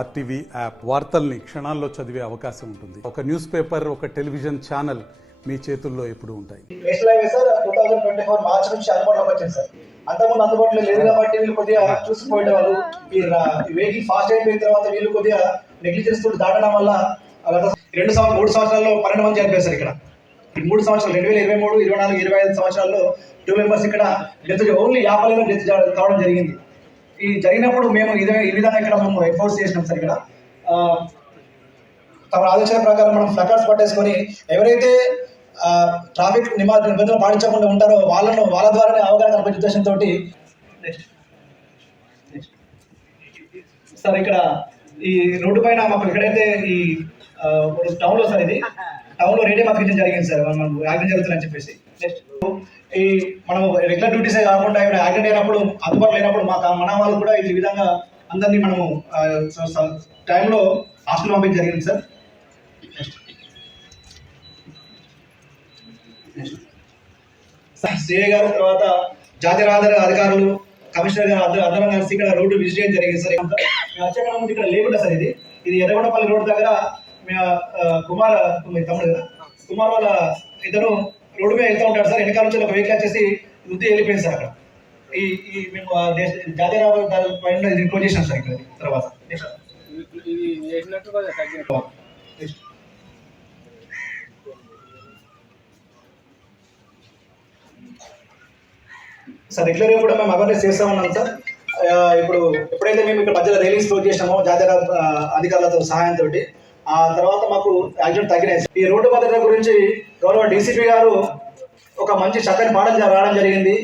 RTV app వార్తల్ని క్షణాల్లో చదివే అవకాశం ఉంటుంది. ఒక న్యూస్ పేపర్, ఒక టెలివిజన్ ఛానల్ మీ చేతుల్లో ఎప్పుడు ఉంటాయి. నేషనల్ హైవే సార్ 2024 మార్చి నుంచి అందుబాటులోకి వచ్చింది సార్. అంతకుముందు అందుబాటులో లేదు కాబట్టి వీళ్ళు కొద్దిగా చూసిపోయే వాళ్ళు. ఈ వెహికల్ ఫాస్ట్ అయిపోయిన తర్వాత వీళ్ళు కొద్దిగా నెగ్లిజెన్స్ తోటి దాటడం వల్ల 3 సంవత్సరాల్లో 12 మంది చనిపోయారు సార్. ఇక్కడ 3 సంవత్సరాలు 2023, 24, 25 సంవత్సరాల్లో 2 మెంబర్స్ ఇక్కడ డెత్, ఓన్లీ 50 డెత్ కావడం జరిగింది. ఈ జరిగినప్పుడు మేము ఈ విధంగా ఇక్కడ మేము ఎన్ఫోర్స్ చేసినాం సార్. ఇక్కడ తమ ఆలోచన ప్రకారం మనం ఫ్లకర్స్ పట్టేసుకొని ఎవరైతే ట్రాఫిక్ నిబంధనలు పాటించకుండా ఉంటారో వాళ్ళ ద్వారానే అవగాహన కల్పించే ఉద్దేశంతో సార్ ఇక్కడ ఈ రోడ్డు పైన మాకు ఎక్కడైతే ఈ టౌన్లో సార్ ఇది టౌన్లో రేడియం అతికించడం జరిగింది సార్. మనం యాక్సిడెంట్ జరుగుతుందని చెప్పేసి నెక్స్ట్ ఈ మనం రెగ్యులర్ డ్యూటీసే కాకుండా ఇక్కడ యాక్సిడెంట్ అయినప్పుడు అందుబాటులో లేనప్పుడు మన వాళ్ళు కూడా ఈ విధంగా అందరినీ మనము టైంలో హాస్పిటల్ పంపించడం జరిగింది సార్. సిఐ గారు తర్వాత జాతీయ రహదారి అధికారులు కమిషనర్ గారు అందరం కలిసి ఇక్కడ రోడ్డు విజిట్ చేయడం జరిగింది సార్. మేము వచ్చే ముందు ఇక్కడ లేకుండా సార్ ఇది ఎర్రగొండపల్లి రోడ్డు దగ్గర కుమార్ కుమార్ వాళ్ళ ఇతను రోడ్డు మీద వెళ్తూ ఉంటాడు సార్. వెనకాల నుంచి ఒక వెహికల్ వచ్చేసి వృద్ధి వెళ్ళిపోయింది సార్. అక్కడ ఈ మేము జాతీయ రహదారి పైన క్లోజ్ చేసినాం సార్. ఇక్కడ తర్వాత సార్ రెగ్యులర్గా కూడా మేము అవేర్నెస్ చేస్తూ ఉన్నాం సార్. ఇప్పుడు ఎప్పుడైతే మేము ఇక్కడ మధ్యలో రైలింగ్స్ క్లోజ్ చేసినామో జాతీయ అధికారులతో సహాయంతో ఆ తర్వాత మాకు యాక్సిడెంట్ తగ్గినాయి. ఈ రోడ్డు భద్రత గురించి గౌరవ డీసీపీ గారు ఒక మంచి చక్కని పాఠం రావడం జరిగింది.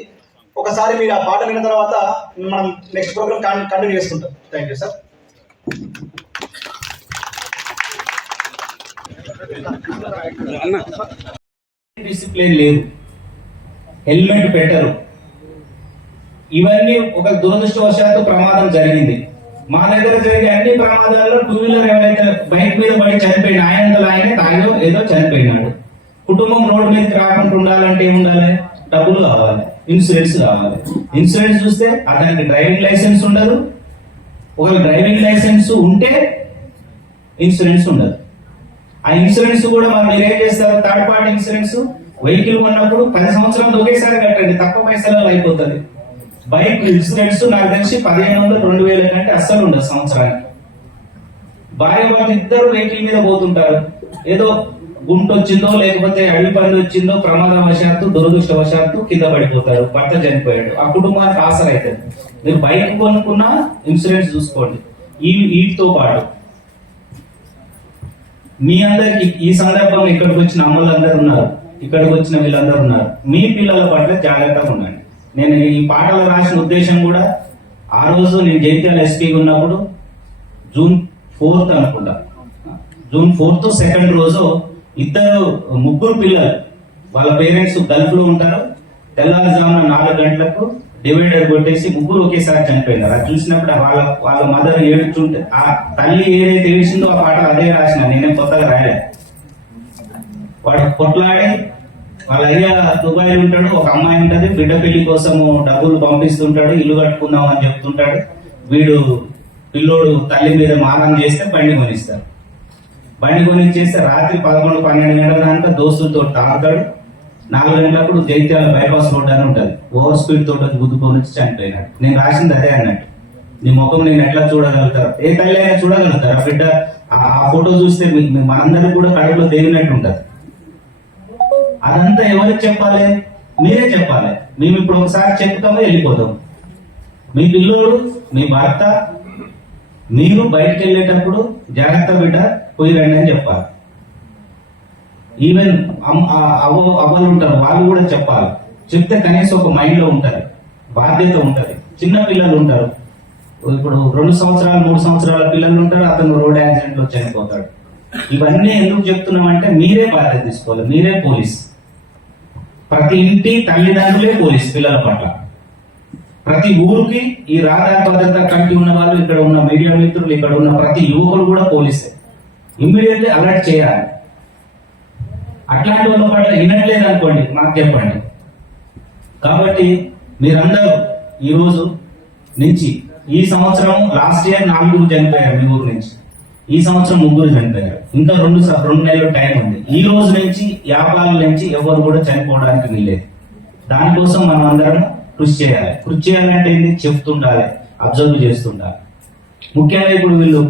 ఒకసారి మీరు ఆ పాఠం విన్న తర్వాత మనం నెక్స్ట్ ప్రోగ్రామ్ కంటిన్యూ చేసుకుంటాం. Thank you sir. డిసిప్లిన్ లేదు, హెల్మెట్ పెట్టరు, ఇవన్నీ ఒక దురదృష్టవశాత్తు ప్రమాదం జరిగింది. మా దగ్గర జరిగే అన్ని ప్రమాదాల్లో 2 వీలర్ ఎవరైతే బైక్ మీద పడి చనిపోయిన ఆయనే తాగో ఏదో చనిపోయినాడు. కుటుంబం రోడ్డు మీదకి రాకుండా ఉండాలంటే ఏముండాలి? డబ్బులు కావాలి, ఇన్సూరెన్స్ కావాలి. ఇన్సూరెన్స్ చూస్తే అతనికి డ్రైవింగ్ లైసెన్స్ ఉండదు. ఒకవేళ డ్రైవింగ్ లైసెన్స్ ఉంటే ఇన్సూరెన్స్ ఉండదు. ఆ ఇన్సూరెన్స్ కూడా మనం మీరేం చేస్తారు? థర్డ్ పార్టీ ఇన్సూరెన్స్ వెహికల్ కొన్నప్పుడు 10 సంవత్సరాలు ఒకేసారి కట్టండి, తక్కువ పైసలలో అయిపోతుంది. బైక్ ఇన్సూరెన్స్ నాకు తెలిసి 1500, 2000 కంటే అస్సలు ఉండదు సంవత్సరానికి. భార్య భర్త ఇద్దరు వెహికల్ మీద పోతుంటారు. ఏదో గుంట వచ్చిందో లేకపోతే అడవి పంది వచ్చిందో ప్రమాదవశాత్తు దురదృష్టవశాత్తు కింద పడిపోతారు, భర్త చనిపోయాడు, ఆ కుటుంబానికి ఆసర అవుతుంది. మీరు బైక్ కొనుక్కున్నా ఇన్సూరెన్స్ చూసుకోండి. వీటితో పాటు మీ అందరికి ఈ సందర్భంలో ఇక్కడికి వచ్చిన అమ్మలందరూ ఉన్నారు, ఇక్కడికి వచ్చిన వీళ్ళందరూ ఉన్నారు. మీ పిల్లల పట్ల జాగ్రత్తగా ఉండండి. నేను ఈ పాటలు రాసిన ఉద్దేశం కూడా ఆ రోజు నేను జైత్యాల ఎస్పీగా ఉన్నప్పుడు జూన్ 4th అనుకుంటా, జూన్ 4th 2nd రోజు ముగ్గురు పిల్లలు వాళ్ళ పేరెంట్స్ గల్ఫ్ లో ఉంటారు. తెల్లవారుజామున 4 గంటలకు డివైడర్ కొట్టేసి ముగ్గురు ఒకేసారి చనిపోయినారు. అది చూసినప్పుడు వాళ్ళ మదర్ ఏడుచుంటే ఆ తల్లి ఏదైతే ఏడ్చిందో ఆ పాటలు అదే రాసిన, నేనేం కొత్తగా రాయలే. వాడు కొట్లాడి వాళ్ళ అయ్య దుబాయ్ ఉంటాడు, ఒక అమ్మాయి ఉంటది, బిడ్డ పెళ్లి కోసము డబ్బులు పంపిస్తుంటాడు, ఇల్లు కట్టుకుందాం అని చెప్తుంటాడు. పిల్లోడు తల్లి మీద మారం చేస్తే బండి కొనిస్తారు. బండి కొనిచ్చేస్తే రాత్రి 11, 12 గంటల దాకా దోస్తులతో తాగుతాడు. 4 గంటలప్పుడు జైత్యాల బైపాస్ రోడ్ అని ఉంటుంది, ఓవర్ స్పీడ్ తోటి గుద్దుకొని వచ్చి చనిపోయినాడు. నేను రాసింది అదే అన్నట్టు. నీ ముఖం నేను ఎట్లా చూడగలుగుతారు? ఏ తల్లి అయినా చూడగలుగుతారు. ఆ బిడ్డ ఆ ఫోటో చూస్తే మనందరికీ కూడా కడుపులో దేవినట్టు ఉంటుంది. అదంతా ఎవరికి చెప్పాలి? మీరే చెప్పాలి. మేము ఇప్పుడు ఒకసారి చెప్తామో వెళ్ళిపోతాం. మీ పిల్లోడు, మీ భర్త, మీరు బయటకు వెళ్ళేటప్పుడు జాగ్రత్త బిడ్డ పోయి రండి అని చెప్పాలి. ఈవెన్ అవ్వలు ఉంటారు, వాళ్ళు కూడా చెప్పాలి. చెప్తే కనీసం ఒక మైండ్ లో ఉంటారు, బాధ్యత ఉంటది. చిన్న పిల్లలు ఉంటారు, ఇప్పుడు 2 సంవత్సరాలు 3 సంవత్సరాల పిల్లలు ఉంటారు, అతను రోడ్ యాక్సిడెంట్ లో చనిపోతాడు. ఇవన్నీ ఎందుకు చెప్తున్నామంటే మీరే బాధ్యత తీసుకోవాలి, మీరే పోలీస్. ప్రతి ఇంటి తల్లిదండ్రులే పోలీస్ పిల్లల పట్ల. ప్రతి ఊరికి ఈ రహదారి భద్రత కమిటీ ఉన్న వాళ్ళు, ఇక్కడ ఉన్న మీడియా మిత్రులు, ఇక్కడ ఉన్న ప్రతి యువకులు కూడా పోలీసే. ఇమ్మీడియట్లీ అలర్ట్ చేయాలి. అట్లాంటి వాళ్ళ పట్ల వినట్లేదు అనుకోండి, మాకు చెప్పండి. కాబట్టి మీరందరూ ఈ రోజు నుంచి ఈ సంవత్సరం లాస్ట్ ఇయర్ 4 చనిపోయారు మీ ఊరు నుంచి, ఈ సంవత్సరం 3 చనిపోయారు. ఇంకా 2 నెలలు టైం ఉంది. ఈ రోజు నుంచి వ్యాపారాల నుంచి ఎవరు కూడా చనిపోవడానికి వీల్లేదు. దానికోసం మనం అందరం కృషి చేయాలి. కృషి చేయాలంటే ఏంటి, చెప్తుండాలి, అబ్జర్వ్ చేస్తుండాలి. ముఖ్యంగా ఇప్పుడు వీళ్ళు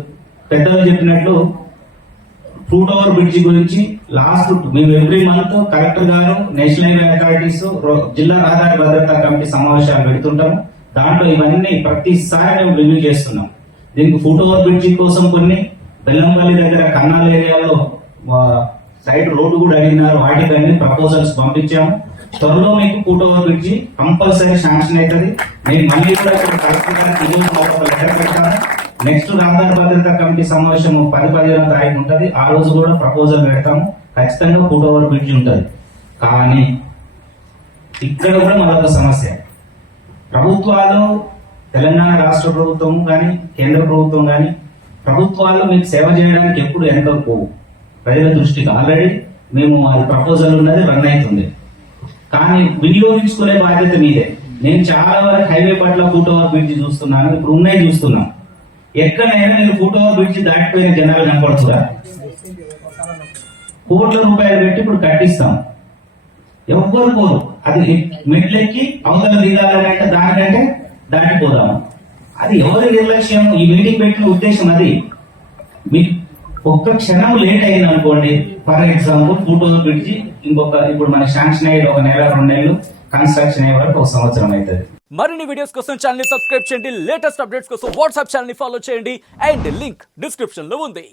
పెద్దలు చెప్పినట్లు ఫ్రూట్ ఓవర్ బ్రిడ్జి గురించి లాస్ట్ మేము ఎవ్రీ మంత్ కలెక్టర్ గారు, నేషనల్ హైవే అథారిటీస్, జిల్లా రహదారి భద్రతా కమిటీ సమావేశాలు పెడుతుంటాము. దాంట్లో ఇవన్నీ ప్రతిసారి మేము రివ్యూ చేస్తున్నాం. దీనికి ఫుట్ ఓవర్ బ్రిడ్జి కోసం కొన్ని బెల్లంపల్లి దగ్గర కన్నాల ఏరియాలో సైడ్ రోడ్డు కూడా అడిగినారు. వాటికన్నీ ప్రపోజల్స్ పంపించాము. త్వరలో మీకు foot over bridge compulsory sanction అవుతుంది. నేను మళ్ళీ కూడా ఇక్కడ కలెక్టర్ గారికి లెటర్ పెట్టాను. నెక్స్ట్ రహదారి భద్రతా కమిటీ సమావేశం 10-15వ తారీఖు ఉంటుంది. ఆ రోజు కూడా ప్రపోజల్ పెడతాము. ఖచ్చితంగా ఫుట్ ఓవర్ బ్రిడ్జి ఉంటుంది. కానీ ఇక్కడ కూడా మరొక సమస్య, ప్రభుత్వాలు, తెలంగాణ రాష్ట్ర ప్రభుత్వం కానీ కేంద్ర ప్రభుత్వం కానీ ప్రభుత్వాలు మీకు సేవ చేయడానికి ఎప్పుడు వెనకపోవు. ప్రజల దృష్టికి ఆల్రెడీ మేము అది ప్రపోజల్ ఉన్నది, రన్ అవుతుంది. కానీ వినియోగించుకునే బాధ్యత మీదే. నేను చాలా వరకు హైవే పట్ల ఫుట్ ఓవర్ బ్రిడ్జి చూస్తున్నాను, ఇప్పుడు ఉన్నాయి చూస్తున్నాం. ఎక్కడైనా మీరు ఫుట్ ఓవర్ బ్రిడ్జి దాటిపోయిన జనాలు కనపడుతురా? కోట్ల రూపాయలు పెట్టి ఇప్పుడు కట్టిస్తాం, ఎవ్వరు పోరు. అది మెట్లెక్కి అవతల దిగాలంటే దానికంటే దాటిపోదాము. అది ఎవరి నిర్లక్ష్యం? ఈ మీటింగ్ పెట్టిన ఉద్దేశం అది. మీకు ఒక్క క్షణం లేట్ అయింది అనుకోండి, for example foot over bridge ఇప్పుడు మనకి శాంక్షన్ అయ్యేది 1 నెల 2 నెలలు, కన్స్ట్రక్షన్ అయ్యే వరకు 1 సంవత్సరం అవుతుంది. మరిన్ని వీడియోస్ కోసం ఛానల్ ని సబ్స్క్రైబ్ చేయండి. లేటెస్ట్ అప్డేట్స్ కోసం వాట్సాప్ ఛానల్ ని ఫాలో చేయండి. అండ్ లింక్ డిస్క్రిప్షన్ లో ఉంది.